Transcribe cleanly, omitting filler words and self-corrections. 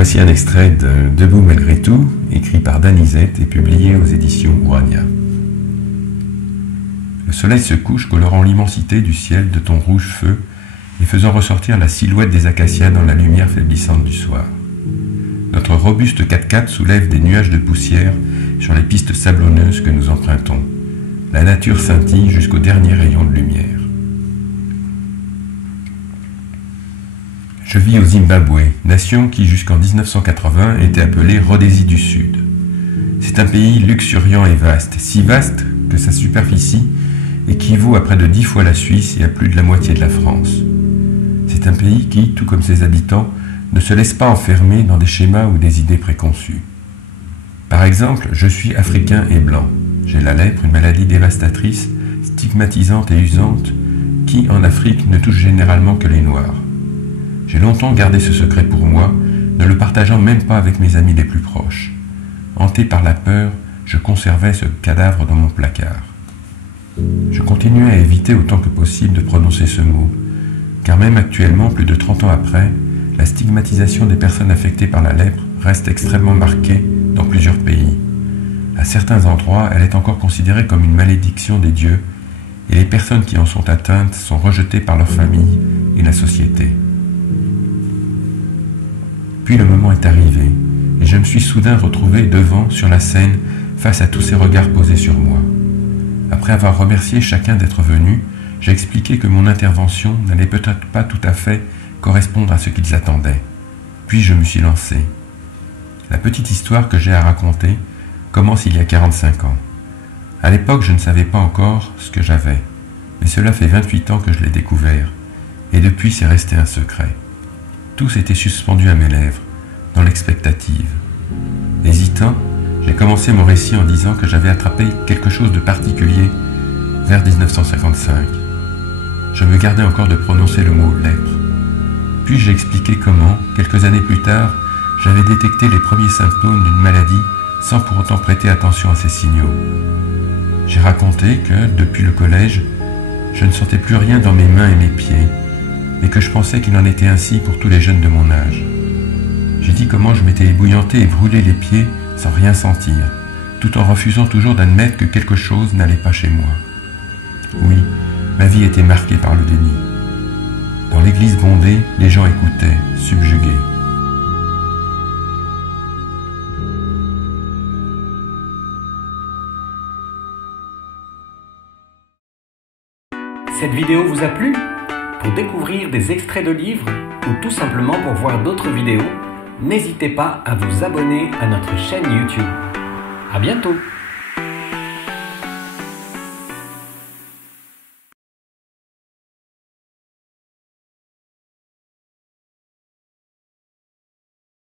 Voici un extrait de Debout malgré tout, écrit par Danizet et publié aux éditions Urania. Le soleil se couche colorant l'immensité du ciel de ton rouge feu et faisant ressortir la silhouette des acacias dans la lumière faiblissante du soir. Notre robuste 4x4 soulève des nuages de poussière sur les pistes sablonneuses que nous empruntons. La nature scintille jusqu'au dernier rayon de lumière. Je vis au Zimbabwe, nation qui jusqu'en 1980 était appelée Rhodésie du Sud. C'est un pays luxuriant et vaste, si vaste que sa superficie équivaut à près de 10 fois la Suisse et à plus de la moitié de la France. C'est un pays qui, tout comme ses habitants, ne se laisse pas enfermer dans des schémas ou des idées préconçues. Par exemple, je suis africain et blanc. J'ai la lèpre, une maladie dévastatrice, stigmatisante et usante, qui, en Afrique, ne touche généralement que les Noirs. J'ai longtemps gardé ce secret pour moi, ne le partageant même pas avec mes amis les plus proches. Hanté par la peur, je conservais ce cadavre dans mon placard. Je continuais à éviter autant que possible de prononcer ce mot, car même actuellement, plus de 30 ans après, la stigmatisation des personnes affectées par la lèpre reste extrêmement marquée dans plusieurs pays. À certains endroits, elle est encore considérée comme une malédiction des dieux, et les personnes qui en sont atteintes sont rejetées par leur famille et la société. Puis le moment est arrivé, et je me suis soudain retrouvé devant, sur la scène, face à tous ces regards posés sur moi. Après avoir remercié chacun d'être venu, j'ai expliqué que mon intervention n'allait peut-être pas tout à fait correspondre à ce qu'ils attendaient. Puis je me suis lancé. La petite histoire que j'ai à raconter commence il y a 45 ans. À l'époque, je ne savais pas encore ce que j'avais, mais cela fait 28 ans que je l'ai découvert, et depuis c'est resté un secret. Tout s'était suspendu à mes lèvres, dans l'expectative. Hésitant, j'ai commencé mon récit en disant que j'avais attrapé quelque chose de particulier vers 1955. Je me gardais encore de prononcer le mot « lèpre ». Puis j'ai expliqué comment, quelques années plus tard, j'avais détecté les premiers symptômes d'une maladie sans pour autant prêter attention à ces signaux. J'ai raconté que, depuis le collège, je ne sentais plus rien dans mes mains et mes pieds, mais que je pensais qu'il en était ainsi pour tous les jeunes de mon âge. J'ai dit comment je m'étais ébouillanté et brûlé les pieds sans rien sentir, tout en refusant toujours d'admettre que quelque chose n'allait pas chez moi. Oui, ma vie était marquée par le déni. Dans l'église bondée, les gens écoutaient, subjugués. Cette vidéo vous a plu ? Pour découvrir des extraits de livres ou tout simplement pour voir d'autres vidéos, n'hésitez pas à vous abonner à notre chaîne YouTube. À bientôt!